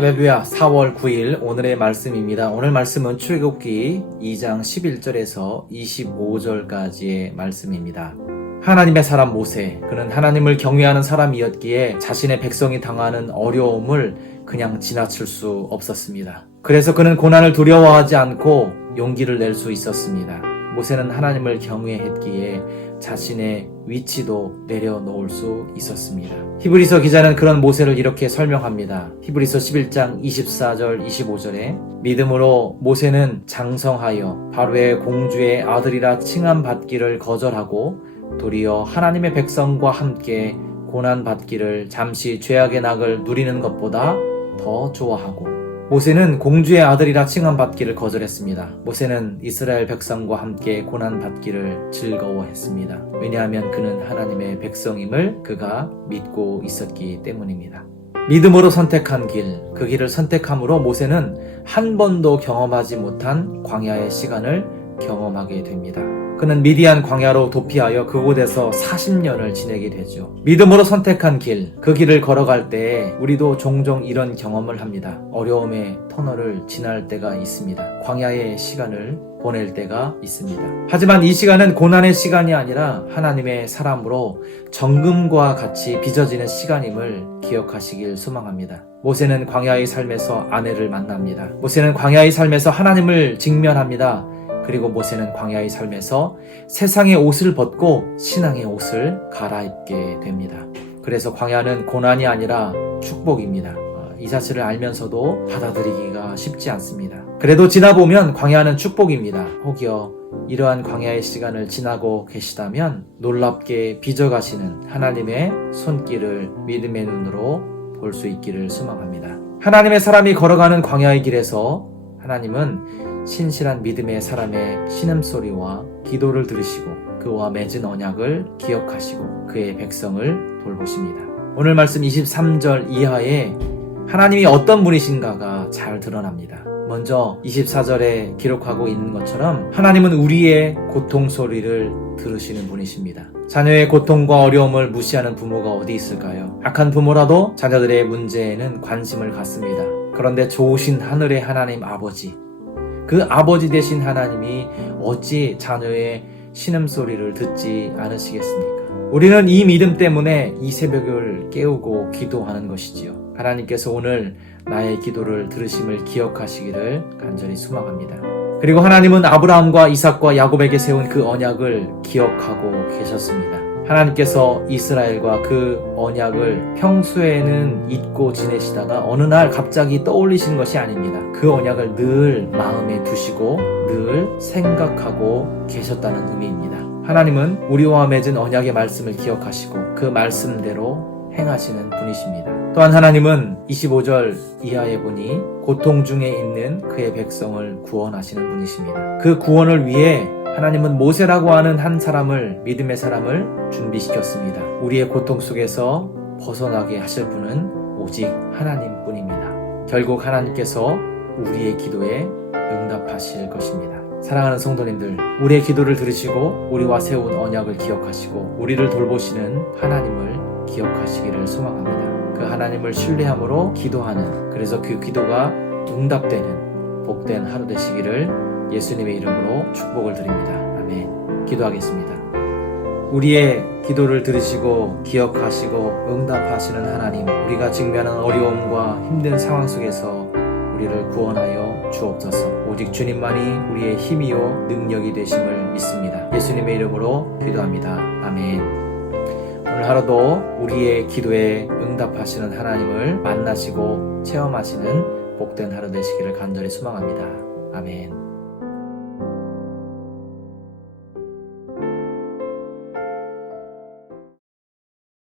할렐루야. 4월 9일 오늘의 말씀입니다. 오늘 말씀은 출애굽기 2장 11절에서 25절까지의 말씀입니다. 하나님의 사람 모세, 그는 하나님을 경외하는 사람이었기에 자신의 백성이 당하는 어려움을 그냥 지나칠 수 없었습니다. 그래서 그는 고난을 두려워하지 않고 용기를 낼 수 있었습니다. 모세는 하나님을 경외했기에 자신의 위치도 내려놓을 수 있었습니다. 히브리서 기자는 그런 모세를 이렇게 설명합니다. 히브리서 11장 24절 25절에 믿음으로 모세는 장성하여 바로의 공주의 아들이라 칭함받기를 거절하고 도리어 하나님의 백성과 함께 고난받기를 잠시 죄악의 낙을 누리는 것보다 더 좋아하고, 모세는 공주의 아들이라 칭함받기를 거절했습니다. 모세는 이스라엘 백성과 함께 고난받기를 즐거워했습니다. 왜냐하면 그는 하나님의 백성임을 그가 믿고 있었기 때문입니다. 믿음으로 선택한 길, 그 길을 선택함으로 모세는 한 번도 경험하지 못한 광야의 시간을 경험하게 됩니다. 그는 미디안 광야로 도피하여 그곳에서 40년을 지내게 되죠. 믿음으로 선택한 길, 그 길을 걸어갈 때 우리도 종종 이런 경험을 합니다. 어려움의 터널을 지날 때가 있습니다. 광야의 시간을 보낼 때가 있습니다. 하지만 이 시간은 고난의 시간이 아니라 하나님의 사람으로 정금과 같이 빚어지는 시간임을 기억하시길 소망합니다. 모세는 광야의 삶에서 아내를 만납니다. 모세는 광야의 삶에서 하나님을 직면합니다. 그리고 모세는 광야의 삶에서 세상의 옷을 벗고 신앙의 옷을 갈아입게 됩니다. 그래서 광야는 고난이 아니라 축복입니다. 이 사실을 알면서도 받아들이기가 쉽지 않습니다. 그래도 지나보면 광야는 축복입니다. 혹여 이러한 광야의 시간을 지나고 계시다면 놀랍게 빚어가시는 하나님의 손길을 믿음의 눈으로 볼 수 있기를 소망합니다. 하나님의 사람이 걸어가는 광야의 길에서 하나님은 신실한 믿음의 사람의 신음소리와 기도를 들으시고 그와 맺은 언약을 기억하시고 그의 백성을 돌보십니다. 오늘 말씀 23절 이하에 하나님이 어떤 분이신가가 잘 드러납니다. 먼저 24절에 기록하고 있는 것처럼 하나님은 우리의 고통 소리를 들으시는 분이십니다. 자녀의 고통과 어려움을 무시하는 부모가 어디 있을까요? 악한 부모라도 자녀들의 문제에는 관심을 갖습니다. 그런데 좋으신 하늘의 하나님 아버지, 그 아버지 되신 하나님이 어찌 자녀의 신음소리를 듣지 않으시겠습니까? 우리는 이 믿음 때문에 이 새벽을 깨우고 기도하는 것이지요. 하나님께서 오늘 나의 기도를 들으심을 기억하시기를 간절히 소망합니다. 그리고 하나님은 아브라함과 이삭과 야곱에게 세운 그 언약을 기억하고 계셨습니다. 하나님께서 이스라엘과 그 언약을 평소에는 잊고 지내시다가 어느 날 갑자기 떠올리신 것이 아닙니다. 그 언약을 늘 마음에 두시고 늘 생각하고 계셨다는 의미입니다. 하나님은 우리와 맺은 언약의 말씀을 기억하시고 그 말씀대로 행하시는 분이십니다. 또한 하나님은 25절 이하에 보니 고통 중에 있는 그의 백성을 구원하시는 분이십니다. 그 구원을 위해 하나님은 모세라고 하는 한 사람을, 믿음의 사람을 준비시켰습니다. 우리의 고통 속에서 벗어나게 하실 분은 오직 하나님뿐입니다. 결국 하나님께서 우리의 기도에 응답하실 것입니다. 사랑하는 성도님들, 우리의 기도를 들으시고 우리와 세운 언약을 기억하시고 우리를 돌보시는 하나님을 기억하시기를 소망합니다. 그 하나님을 신뢰함으로 기도하는, 그래서 그 기도가 응답되는 복된 하루 되시기를 예수님의 이름으로 축복을 드립니다. 아멘. 기도하겠습니다. 우리의 기도를 들으시고 기억하시고 응답하시는 하나님, 우리가 직면하는 어려움과 힘든 상황 속에서 우리를 구원하여 주옵소서. 오직 주님만이 우리의 힘이요 능력이 되심을 믿습니다. 예수님의 이름으로 기도합니다. 아멘. 오늘 하루도 우리의 기도에 응답하시는 하나님을 만나시고 체험하시는 복된 하루 되시기를 간절히 소망합니다. 아멘.